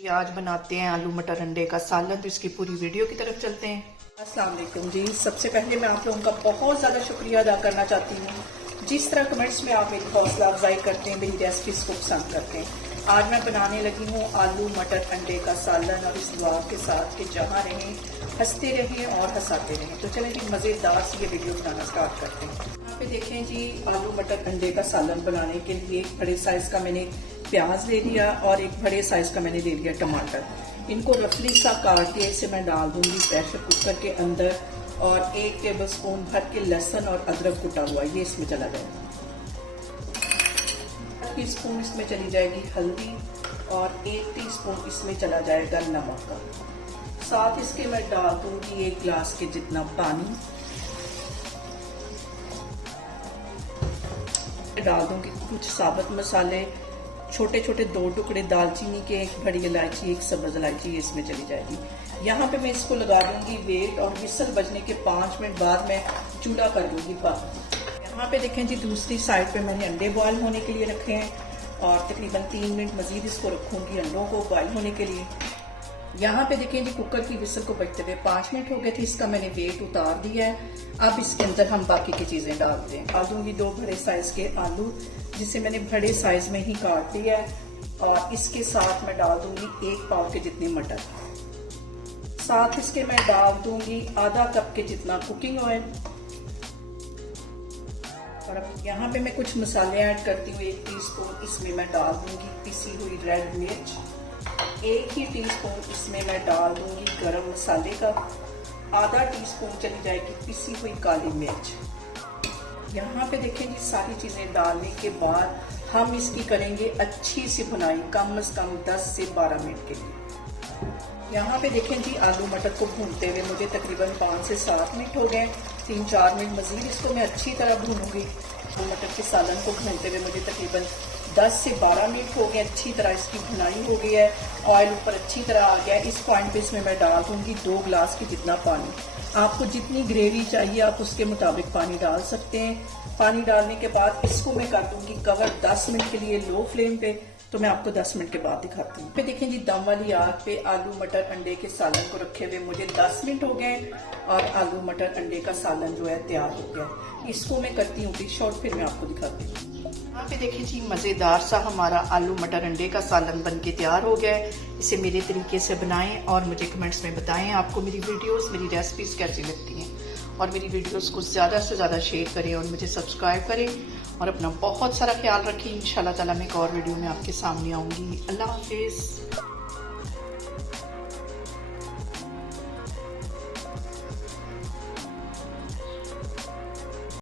जी आज बनाते हैं आलू मटर अंडे का सालन। तो इसकी पूरी वीडियो की तरफ चलते हैं। अस्सलाम वालेकुम जी। सबसे पहले मैं आप लोगों का बहुत ज़्यादा शुक्रिया अदा करना चाहती हूँ। जिस तरह कमेंट्स में आप मेरी हौसला अफजाई करते हैं, मेरी रेसिपीज़ को पसंद करते हैं। आज मैं बनाने लगी हूँ आलू मटर अंडे का सालन और इस दुआ के साथ कि जहाँ रहें हंसते रहें और हंसाते रहें। तो चलें जी मज़ेदार सी ये वीडियो बनाना स्टार्ट करते हैं। यहाँ पे देखें जी आलू मटर अंडे का सालन बनाने के लिए एक बड़े साइज़ का मैंने प्याज ले लिया और एक बड़े साइज़ का मैंने ले लिया टमाटर। इनको रफली सा काट के इसे मैं डाल दूंगी प्रेशर कुकर के अंदर और 1 टेबलस्पून भर के लहसुन और अदरक कुटा हुआ ये इसमें चला जाएगा। 1 टीस्पून इसमें चली जाएगी हल्दी और 1 टीस्पून इसमें चला जाएगा नमक का। साथ इसके मैं डाल दूंगी 1 गिलास के जितना पानी। डाल दूंगी कुछ साबुत मसाले, छोटे छोटे 2 टुकड़े दालचीनी के, 1 बड़ी इलायची, 1 सब्ज इलायची इसमें चली जाएगी। यहाँ पे मैं इसको लगा दूंगी वेट और विसल बजने के 5 मिनट बाद मैं चूल्हा कर दूंगी बंद। यहाँ पे देखें जी दूसरी साइड पे मैंने अंडे बॉयल होने के लिए रखे हैं और तकरीबन 3 मिनट मजीद इसको रखूंगी अंडों को बॉयल होने के लिए। यहाँ पे देखें जी कुकर की विसल को बजते हुए 5 मिनट हो गए थे। इसका मैंने वेट उतार दिया है। अब इसके अंदर हम बाकी की चीजें डालते हैं। डाल दूंगी 2 बड़े साइज के आलू जिसे मैंने बड़े साइज में ही काट लिया है और इसके साथ मैं डाल दूंगी 1 पाव के जितने मटर। साथ इसके मैं डाल दूंगी आधा कप के जितना कुकिंग ऑयल। और अब यहाँ पे मैं कुछ मसाले ऐड करती हूँ। 1 टीस्पून इसमें मैं डाल दूंगी पिसी हुई रेड मिर्च। 1 ही टीस्पून इसमें मैं डाल दूंगी गरम मसाले का। आधा टीस्पून चली जाएगी पिसी हुई काली मिर्च। यहाँ पे देखें जी सारी चीजें डालने के बाद हम इसकी करेंगे अच्छी सी भुनाई कम से कम 10 से 12 मिनट के लिए। यहाँ पे देखें जी आलू मटर को भूनते हुए मुझे तकरीबन 5 से 7 मिनट हो गए। 3-4 मिनट मजीद इसको मैं अच्छी तरह भूनूंगी। आलू मटर के सालन को भूनते हुए मुझे तकरीबन 10 से 12 मिनट हो गए। अच्छी तरह इसकी भुनाई हो गई है, ऑयल ऊपर अच्छी तरह आ गया है। इस पॉइंट पे इसमें मैं डाल दूंगी 2 गिलास की जितना पानी। आपको जितनी ग्रेवी चाहिए आप उसके मुताबिक पानी डाल सकते हैं। पानी डालने के बाद इसको मैं कर दूंगी कवर 10 मिनट के लिए लो फ्लेम पे। तो मैं आपको 10 मिनट के बाद दिखाती हूँ। फिर देखें जी दम वाली आग पे आलू मटर अंडे के सालन को रखे हुए मुझे 10 मिनट हो गए और आलू मटर अंडे का सालन जो है तैयार हो गया। इसको मैं करती हूँ डिश आउट, फिर मैं आपको दिखाती हूँ। यहाँ पे देखिए जी मज़ेदार सा हमारा आलू मटर अंडे का सालन बन के तैयार हो गया है। इसे मेरे तरीके से बनाएं और मुझे कमेंट्स में बताएं आपको मेरी वीडियोस मेरी रेसिपीज़ कैसी लगती हैं। और मेरी वीडियोस को ज़्यादा से ज़्यादा शेयर करें और मुझे सब्सक्राइब करें और अपना बहुत सारा ख्याल रखें। इंशाल्लाह ताला मैं एक और वीडियो में आपके सामने आऊँगी। अल्लाह हाफिज़।